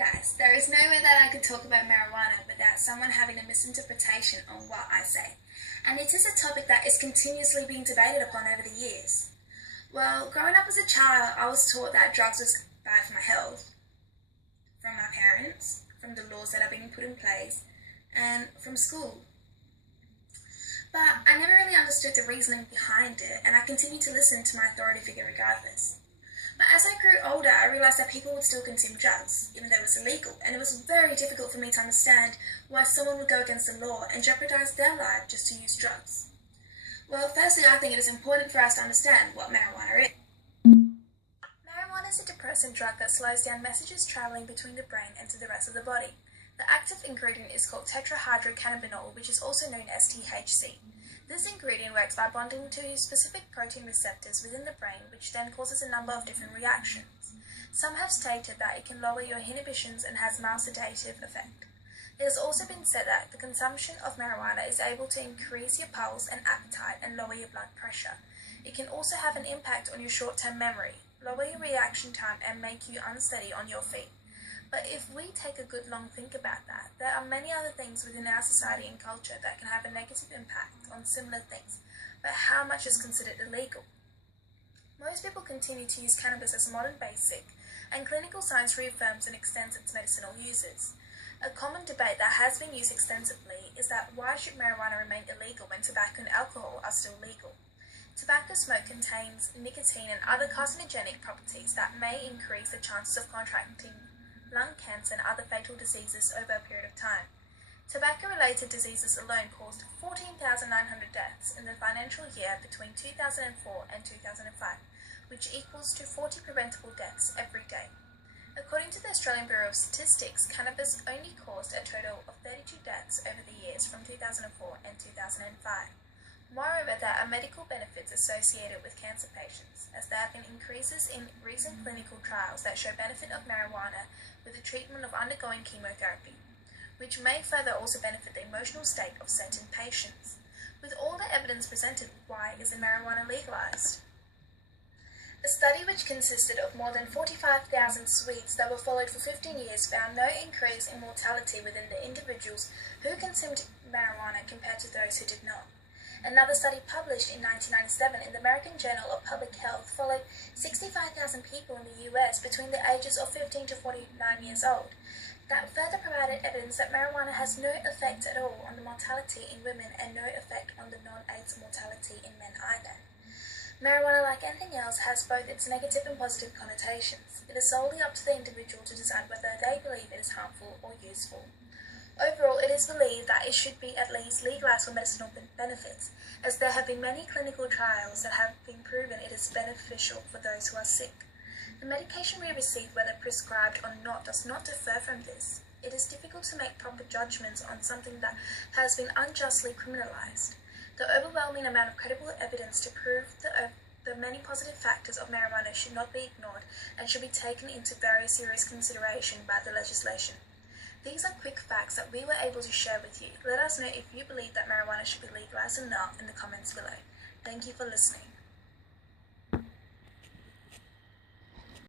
Guys, there is no way that I could talk about marijuana without someone having a misinterpretation on what I say, and it is a topic that is continuously being debated upon over the years. Well, growing up as a child, I was taught that drugs was bad for my health, from my parents, from the laws that are being put in place, and from school. But I never really understood the reasoning behind it, and I continued to listen to my authority figure regardless. But as I grew older, I realised that people would still consume drugs, even though it was illegal, and it was very difficult for me to understand why someone would go against the law and jeopardise their life just to use drugs. Well, firstly, I think it is important for us to understand what marijuana is. Marijuana is a depressant drug that slows down messages travelling between the brain and to the rest of the body. The active ingredient is called tetrahydrocannabinol, which is also known as THC. This ingredient works by bonding to specific protein receptors within the brain, which then causes a number of different reactions. Some have stated that it can lower your inhibitions and has mild sedative effect. It has also been said that the consumption of marijuana is able to increase your pulse and appetite and lower your blood pressure. It can also have an impact on your short-term memory, lower your reaction time, and make you unsteady on your feet. But if we take a good long think about that, there are many other things within our society and culture that can have a negative impact on similar things, but how much is considered illegal? Most people continue to use cannabis as a modern basic, and clinical science reaffirms and extends its medicinal uses. A common debate that has been used extensively is that why should marijuana remain illegal when tobacco and alcohol are still legal? Tobacco smoke contains nicotine and other carcinogenic properties that may increase the chances of contracting lung cancer and other fatal diseases over a period of time. Tobacco-related diseases alone caused 14,900 deaths in the financial year between 2004 and 2005, which equals to 40 preventable deaths every day. According to the Australian Bureau of Statistics, cannabis only caused a total of 32 deaths over the years from 2004 and 2005. Moreover, there are medical benefits associated with cancer patients, as there have been increases in recent clinical trials that show benefit of marijuana with the treatment of undergoing chemotherapy, which may further also benefit the emotional state of certain patients. With all the evidence presented, why isn't marijuana legalized? A study which consisted of more than 45,000 Swedes that were followed for 15 years found no increase in mortality within the individuals who consumed marijuana compared to those who did not. Another study published in 1997 in the American Journal of Public Health followed 65,000 people in the US between the ages of 15 to 49 years old. That further provided evidence that marijuana has no effect at all on the mortality in women and no effect on the non-AIDS mortality in men either. Marijuana, like anything else, has both its negative and positive connotations. It is solely up to the individual to decide whether they believe it is harmful or useful. Overall, it is believed that it should be at least legalized for medicinal benefits, as there have been many clinical trials that have been proven it is beneficial for those who are sick. The medication we receive, whether prescribed or not, does not differ from this. It is difficult to make proper judgments on something that has been unjustly criminalized. The overwhelming amount of credible evidence to prove the many positive factors of marijuana should not be ignored and should be taken into very serious consideration by the legislation. These are quick facts that we were able to share with you. Let us know if you believe that marijuana should be legalized or not in the comments below. Thank you for listening.